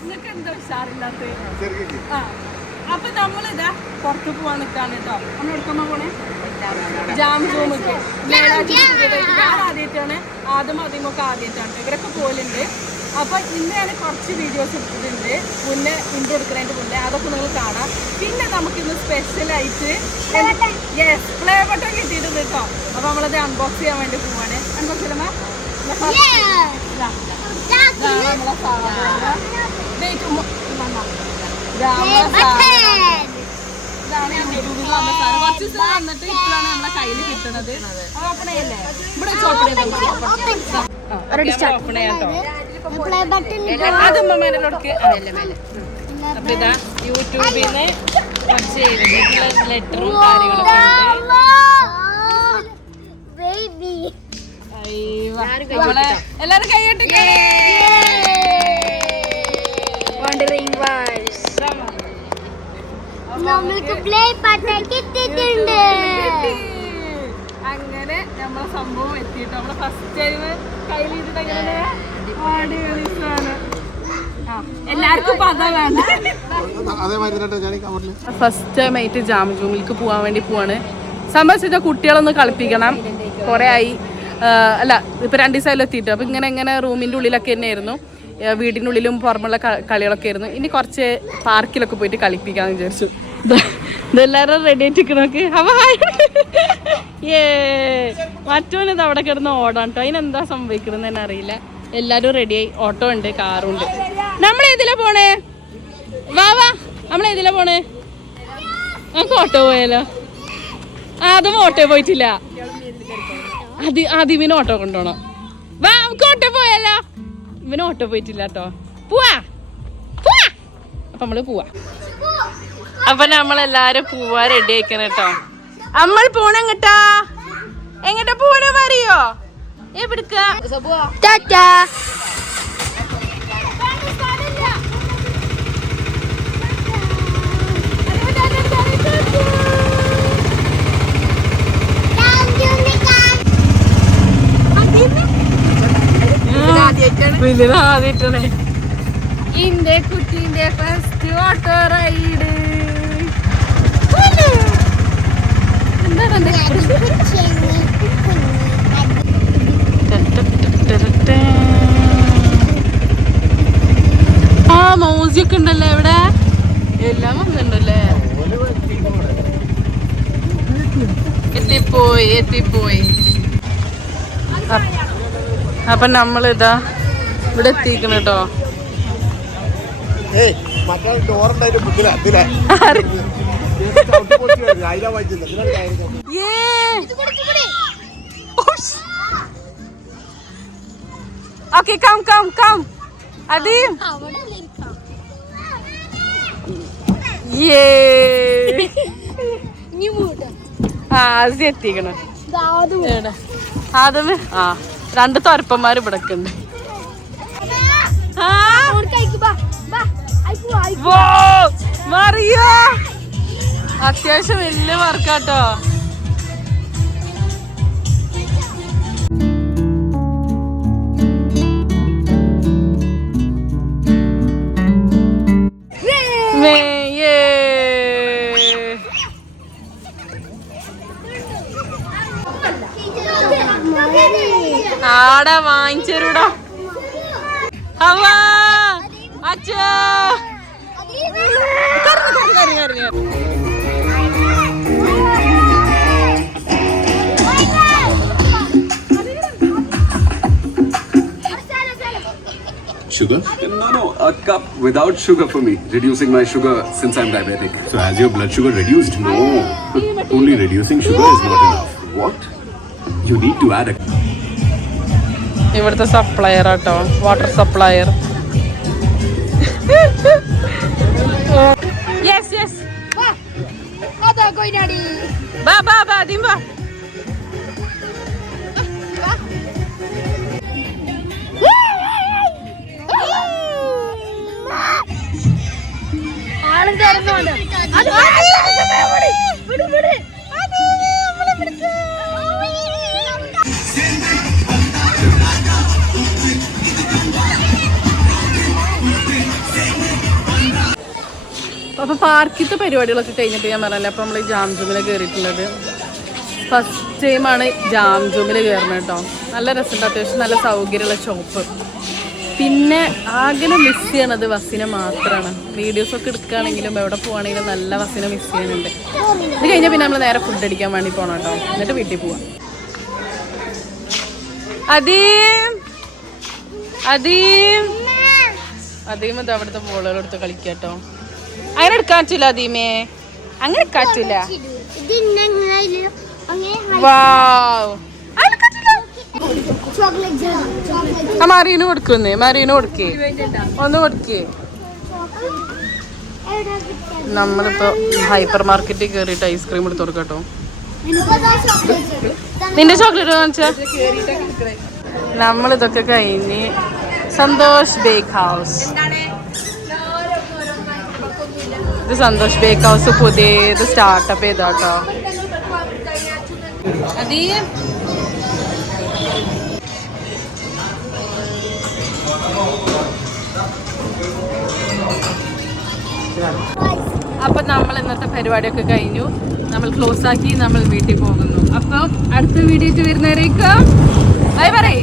നിങ്ങൾക്ക് എന്താ ഉഷാറില്ലാത്ത? അപ്പൊ നമ്മളിതാ പുറത്ത് പോവാൻ നിൽക്കാണ് കേട്ടോ. നമ്മൾ എടുക്കുമ്പോ പോണേ ജാം ജൂമൊക്കെ ഞാൻ ആദ്യമായിട്ടാണ്, ആദ്യമൊക്കെ ആദ്യമായിട്ടാണ്. ഇവരൊക്കെ പോലുണ്ട്. അപ്പൊ ഇന്ന് ഞാൻ കുറച്ച് വീഡിയോസ് എടുത്തിട്ടുണ്ട് മുന്നേ, ഇൻട്രോ എടുക്കുന്നതിന്റെ മുന്നേ. അതൊക്കെ നിങ്ങൾ കാണാം. പിന്നെ നമുക്കിന്ന് സ്പെഷ്യലായിട്ട് പ്ലേ ബട്ടൺ കിട്ടിയിട്ടുണ്ട് കേട്ടോ. അപ്പൊ നമ്മളത് അൺബോക്സ് ചെയ്യാൻ വേണ്ടി പോവാണ്. അൺബോക്സ് ചെയ്യണ നമ്മളെ സാധനം ഇതാണ് യൂട്യൂബിൽ വന്ന സാധനം. കുറച്ച് ദിവസം വന്നിട്ട് ഇപ്പോഴാണ് നമ്മളെ കയ്യിൽ കിട്ടണത്. ഓപ്പൺ ചെയ്യല്ലേ? ഇവിടെ ഓപ്പൺ ചെയ്യാട്ടോ. അത് മേലോട്ട്. അപ്പൊ ഇതാ യൂട്യൂബിന്ന് കുറച്ച് ലെറ്ററും കാര്യങ്ങളൊക്കെ എല്ലാരും കൈയ്യട്ടെ. അങ്ങനെ നമ്മളെ സംഭവം എത്തിയിട്ട് നമ്മളെ ഫസ്റ്റ് ടൈം കയ്യിലിട്ടിട്ട് എങ്ങനെ എല്ലാവർക്കും ഫസ്റ്റ് ടൈം ആയിട്ട് ജാം ജൂമിലേക്ക് പോകാൻ വേണ്ടി പോവാണ്. സംഭവിച്ചാൽ കുട്ടികളൊന്ന് കളിപ്പിക്കണം. കുറെ ആയി, അല്ല ഇപ്പൊ 2 ദിവസമായാലും എത്തിയിട്ട്. അപ്പൊ ഇങ്ങനെ റൂമിന്റെ ഉള്ളിലൊക്കെ തന്നെയായിരുന്നു, വീടിൻ്റെ ഉള്ളിലും പുറമുള്ള കളികളൊക്കെ ആയിരുന്നു. ഇനി കുറച്ച് പാർക്കിലൊക്കെ പോയിട്ട് കളിപ്പിക്കാന്ന് വിചാരിച്ചു. ഇതെല്ലാവരും റെഡി ആയിട്ടിരിക്കണോക്ക്. മറ്റോനിത് അവിടെ കിടന്ന് ഓടാൻ കേട്ടോ. അതിനെന്താ സംഭവിക്കണമെന്ന് തന്നെ അറിയില്ല. എല്ലാരും റെഡിയായി. ഓട്ടോ ഉണ്ട്, കാറും ഉണ്ട്. നമ്മളേതിലാ പോണേ? വാ നമ്മളേതിലാ പോണേ? നമുക്ക് ഓട്ടോ പോയാലോ? അതും ഓട്ടോ പോയിട്ടില്ല. ഇവന് ഓട്ടോ കൊണ്ടുപോകണം. വാ നമുക്ക് ഓട്ടോ പോയാലോ? ഇവന് ഓട്ടോ പോയിട്ടില്ല കേട്ടോ. പോവാ. അപ്പൊ നമ്മള് പോവാ. അപ്പൊ നമ്മളെല്ലാരും പോവാ റെഡി ആയിക്കണം കേട്ടോ. നമ്മൾ പോണെങ്ങട്ടാ? എങ്ങട്ടാ പോണേ അറിയോ? എവിടുക്കാ? ഇന്റെ കുട്ടീന്റെ ഫസ്റ്റ് ഓട്ടോ റൈഡ്. ആ മ്യൂസിയൊക്കെ ഉണ്ടല്ലേ ഇവിടെ, എല്ലാം വന്നിട്ടുണ്ടല്ലേ. എത്തിപ്പോയി. അപ്പൊ നമ്മളിതാ ഇവിടെ എത്തിക്കണം കേട്ടോ. ഓക്കെ കം അദീം. എത്തിക്കണം. ആദ്യമേ 2 തൊരപ്പന്മാര് ഇവിടെ ഉണ്ട്. മറിയോ അത്യാവശ്യം വലിയ വർക്കാട്ടോ. ആടെ വാങ്ങിച്ചേരൂടാ. അവാ അച്ഛാ Sugar? No, a cup without sugar for me. Reducing my sugar since I'm diabetic. So has your blood sugar reduced? No. Only reducing sugar is not enough. What? You need to add a... ഇവിടുത്തെ supplier ആട്ടോ, water supplier. പാർക്കിത്തെ പരിപാടികളൊക്കെ കഴിഞ്ഞിട്ട് ഞാൻ പറഞ്ഞല്ലോ. അപ്പോൾ നമ്മൾ jam ജൂമിൽ കയറിയിട്ടുള്ളത് first ടൈമാണ് jam ജൂമിൽ കയറുന്നത് കേട്ടോ. നല്ല രസമുണ്ട്, അത്യാവശ്യം നല്ല സൗകര്യമുള്ള ഷോപ്പ്. പിന്നെ ആകെ മിസ് ചെയ്യണത് ബസ്സിനെ മാത്രമാണ്. വീഡിയോസൊക്കെ എടുക്കുകയാണെങ്കിലും എവിടെ പോവുകയാണെങ്കിലും നല്ല ബസ്സിനെ മിസ് ചെയ്യുന്നുണ്ട്. ഇത് കഴിഞ്ഞാൽ പിന്നെ നമ്മൾ നേരെ ഫുഡ് അടിക്കാൻ വേണ്ടി പോകണം കേട്ടോ. എന്നിട്ട് വീട്ടിൽ പോവാം. അതീം ഇത് അവിടുത്തെ ബോളുകളെടുത്ത് കളിക്കാട്ടോ. അങ്ങനെ എടുക്കാൻ പറ്റില്ല അതീമേ, അങ്ങനെ എടുക്കാൻ പറ്റില്ല. മറീന് കൊടുക്കുന്നേ, മറീന് കൊടുക്കേ, ഒന്ന് കൊടുക്കേ. നമ്മളിപ്പോ ഹൈപ്പർ മാർക്കറ്റിൽ കയറിയിട്ട് ഐസ്ക്രീം എടുത്ത് കൊടുക്കട്ടോ. നിന്റെ ചോക്ലേറ്റ് കാണിച്ചാ. നമ്മളിതൊക്കെ കഴിഞ്ഞ് സന്തോഷ് ബേക്ക് ഹൗസ്. ഇത് സന്തോഷ് ബേക്ക് ഹൗസ് പുതിയത് സ്റ്റാർട്ടപ്പ് ചെയ്താട്ടോ. അതീ അപ്പൊ നമ്മൾ ഇന്നത്തെ പരിപാടിയൊക്കെ കഴിഞ്ഞു. നമ്മൾ ക്ലോസ് ആക്കി നമ്മൾ വീട്ടിൽ പോകുന്നു. അപ്പം അടുത്ത വീഡിയോ വരുന്നവരേക്കും ബൈ പറയ്.